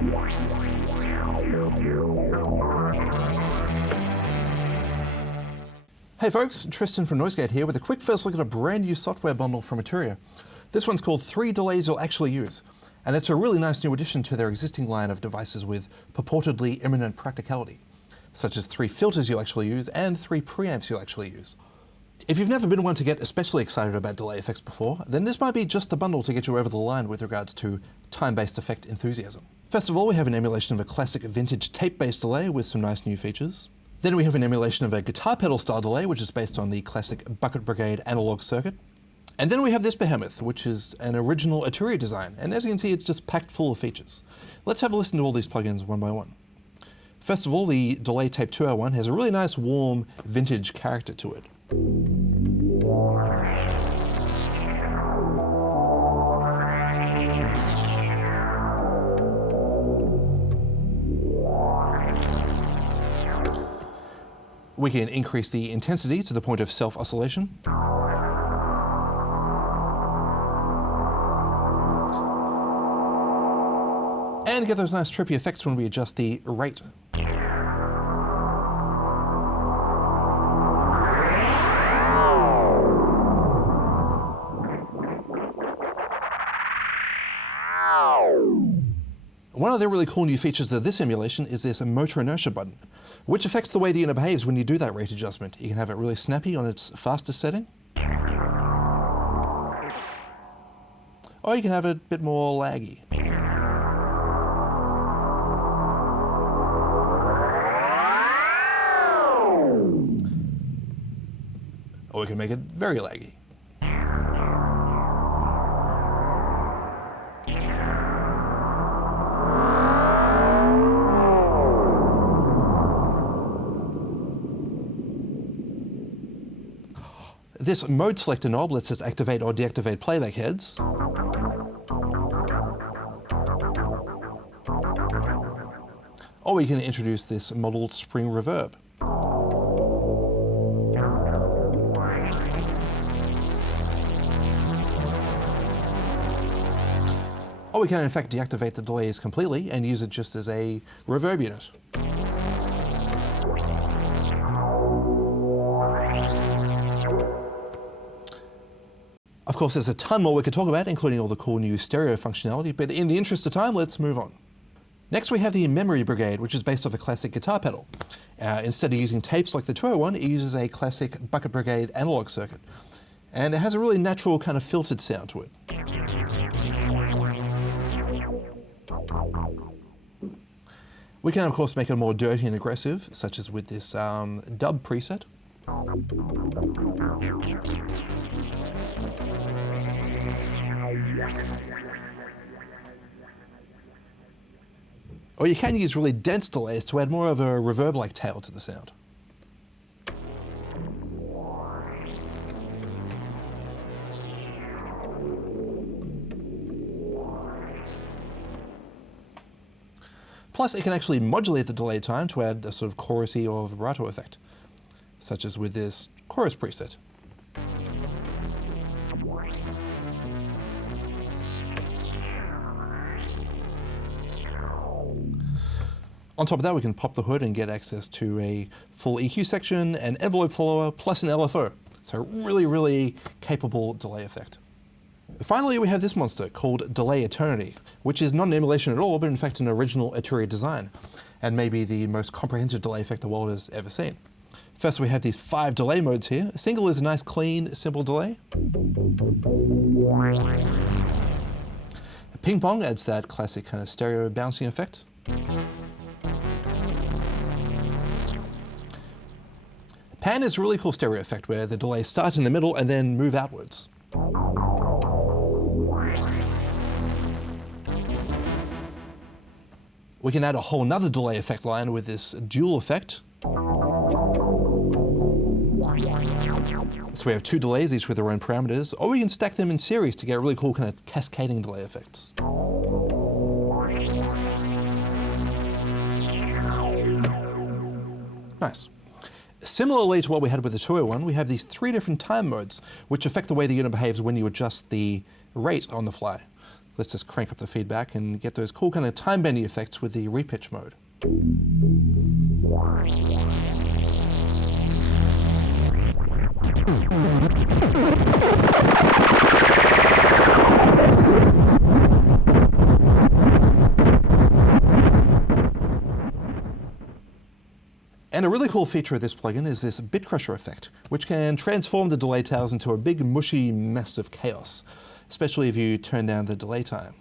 Hey folks, Tristan from Noisegate here with a quick first look at a brand new software bundle from Arturia. This one's called 3 Delays You'll Actually Use, and it's a really nice new addition to their existing line of devices with purportedly imminent practicality, such as 3 filters you'll actually use and 3 preamps you'll actually use. If you've never been one to get especially excited about delay effects before, then this might be just the bundle to get you over the line with regards to time-based effect enthusiasm. First of all, we have an emulation of a classic vintage tape-based delay with some nice new features. Then we have an emulation of a guitar pedal style delay, which is based on the classic Memory Brigade analog circuit. And then we have this behemoth, which is an original Arturia design, and as you can see, it's just packed full of features. Let's have a listen to all these plugins one by one. First of all, the Delay Tape 201 has a really nice, warm, vintage character to it. We can increase the intensity to the point of self-oscillation. And get those nice trippy effects when we adjust the rate. One of the really cool new features of this emulation is this motor inertia button, which affects the way the unit behaves when you do that rate adjustment. You can have it really snappy on its fastest setting, or you can have it a bit more laggy. Or we can make it very laggy. This mode selector knob lets us activate or deactivate playback heads. Or we can introduce this modeled spring reverb. Or we can in fact deactivate the delays completely and use it just as a reverb unit. Of course, there's a ton more we could talk about, including all the cool new stereo functionality, but in the interest of time, let's move on. Next, we have the Memory Brigade, which is based off a classic guitar pedal. Instead of using tapes like the 201, it uses a classic Memory Brigade analog circuit. And it has a really natural kind of filtered sound to it. We can, of course, make it more dirty and aggressive, such as with this dub preset. Or you can use really dense delays to add more of a reverb-like tail to the sound. Plus, it can actually modulate the delay time to add a sort of chorusy or vibrato effect, such as with this chorus preset. On top of that, we can pop the hood and get access to a full EQ section, an envelope follower, plus an LFO. So really, really capable delay effect. Finally, we have this monster called Delay Eternity, which is not an emulation at all, but in fact an original Arturia design, and maybe the most comprehensive delay effect the world has ever seen. First, we have these 5 delay modes here. Single is a nice, clean, simple delay. Ping pong adds that classic kind of stereo bouncing effect. Pan is a really cool stereo effect where the delays start in the middle and then move outwards. We can add a whole nother delay effect line with this dual effect. So we have 2 delays, each with their own parameters, or we can stack them in series to get really cool kind of cascading delay effects. Nice. Similarly to what we had with the 201, we have these 3 different time modes, which affect the way the unit behaves when you adjust the rate on the fly. Let's just crank up the feedback and get those cool kind of time bending effects with the repitch mode. And a really cool feature of this plugin is this bit crusher effect, which can transform the delay tails into a big mushy mess of chaos, especially if you turn down the delay time.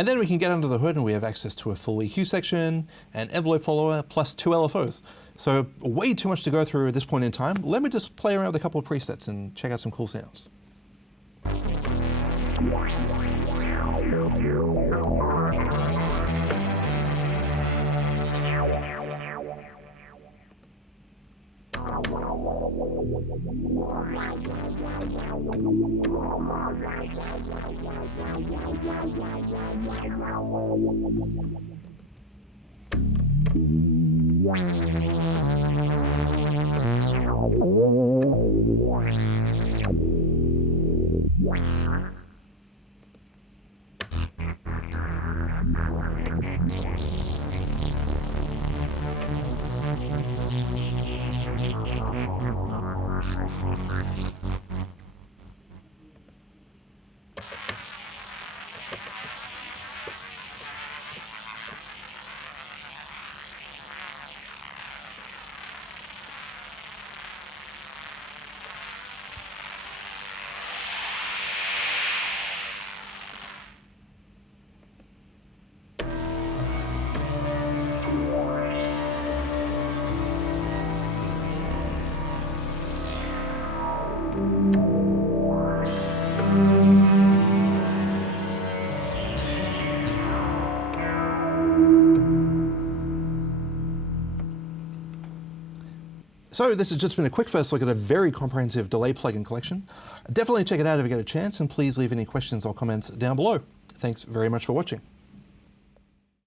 And then we can get under the hood and we have access to a full EQ section, an envelope follower, plus 2 LFOs. So way too much to go through at this point in time. Let me just play around with a couple of presets and check out some cool sounds. So this has just been a quick first look at a very comprehensive delay plugin collection. Definitely check it out if you get a chance, and please leave any questions or comments down below. Thanks very much for watching.